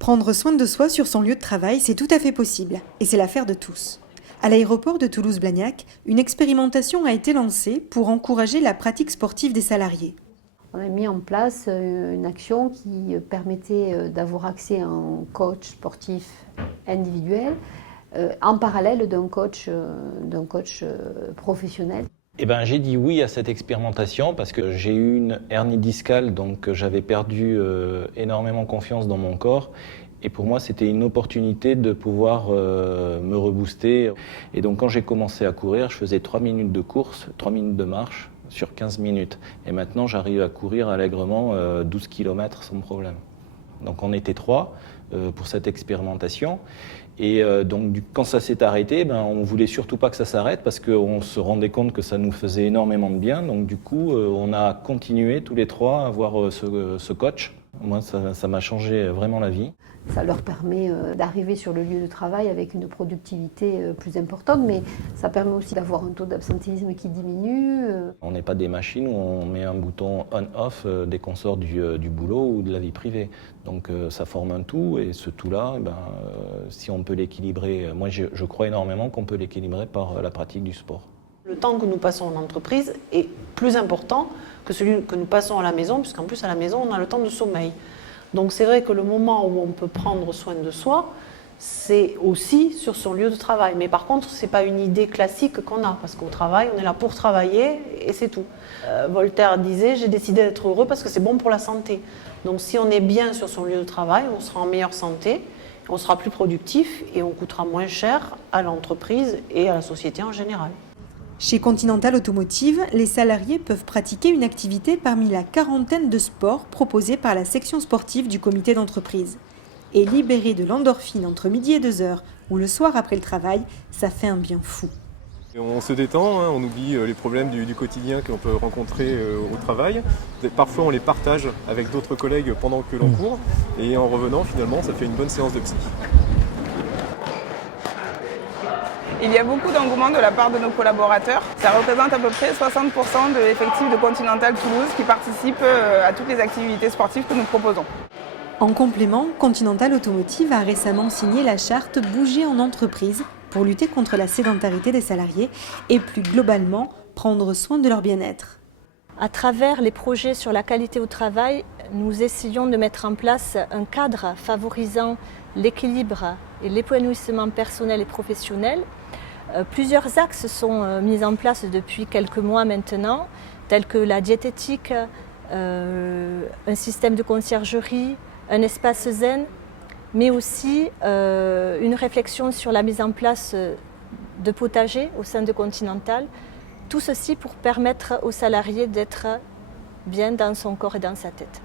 Prendre soin de soi sur son lieu de travail, c'est tout à fait possible, et c'est l'affaire de tous. À l'aéroport de Toulouse-Blagnac, une expérimentation a été lancée pour encourager la pratique sportive des salariés. On a mis en place une action qui permettait d'avoir accès à un coach sportif individuel en parallèle d'un coach professionnel. J'ai dit oui à cette expérimentation parce que j'ai eu une hernie discale, donc j'avais perdu énormément confiance dans mon corps. Et pour moi, c'était une opportunité de pouvoir me rebooster. Et donc quand j'ai commencé à courir, je faisais 3 minutes de course, 3 minutes de marche sur 15 minutes. Et maintenant, j'arrive à courir allègrement 12 km sans problème. Donc on était 3 pour cette expérimentation. Et donc quand ça s'est arrêté, on ne voulait surtout pas que ça s'arrête parce qu'on se rendait compte que ça nous faisait énormément de bien. Donc du coup, on a continué tous les 3 à avoir ce coach. Moi, ça m'a changé vraiment la vie. Ça leur permet d'arriver sur le lieu de travail avec une productivité plus importante, mais ça permet aussi d'avoir un taux d'absentéisme qui diminue. On n'est pas des machines où on met un bouton on-off dès qu'on sort du boulot ou de la vie privée. Donc ça forme un tout, et ce tout-là, si on peut l'équilibrer, moi je crois énormément qu'on peut l'équilibrer par la pratique du sport. Le temps que nous passons en entreprise est plus important que celui que nous passons à la maison, puisqu'en plus à la maison on a le temps de sommeil. Donc c'est vrai que le moment où on peut prendre soin de soi, c'est aussi sur son lieu de travail. Mais par contre, ce n'est pas une idée classique qu'on a, parce qu'au travail, on est là pour travailler et c'est tout. Voltaire disait « j'ai décidé d'être heureux parce que c'est bon pour la santé ». Donc si on est bien sur son lieu de travail, on sera en meilleure santé, on sera plus productif et on coûtera moins cher à l'entreprise et à la société en général. Chez Continental Automotive, les salariés peuvent pratiquer une activité parmi la quarantaine de sports proposés par la section sportive du comité d'entreprise. Et libéré de l'endorphine entre midi et 2 heures ou le soir après le travail, ça fait un bien fou. On se détend, on oublie les problèmes du quotidien qu'on peut rencontrer au travail. Parfois on les partage avec d'autres collègues pendant que l'on court, et en revenant finalement ça fait une bonne séance de psy. Il y a beaucoup d'engouement de la part de nos collaborateurs. Ça représente à peu près 60% de l'effectif de Continental Toulouse qui participe à toutes les activités sportives que nous proposons. En complément, Continental Automotive a récemment signé la charte Bouger en entreprise pour lutter contre la sédentarité des salariés et plus globalement prendre soin de leur bien-être. À travers les projets sur la qualité au travail, nous essayons de mettre en place un cadre favorisant l'équilibre et l'épanouissement personnel et professionnel. Plusieurs axes sont mis en place depuis quelques mois maintenant, tels que la diététique, un système de conciergerie, un espace zen, mais aussi une réflexion sur la mise en place de potagers au sein de Continental. Tout ceci pour permettre aux salariés d'être bien dans son corps et dans sa tête.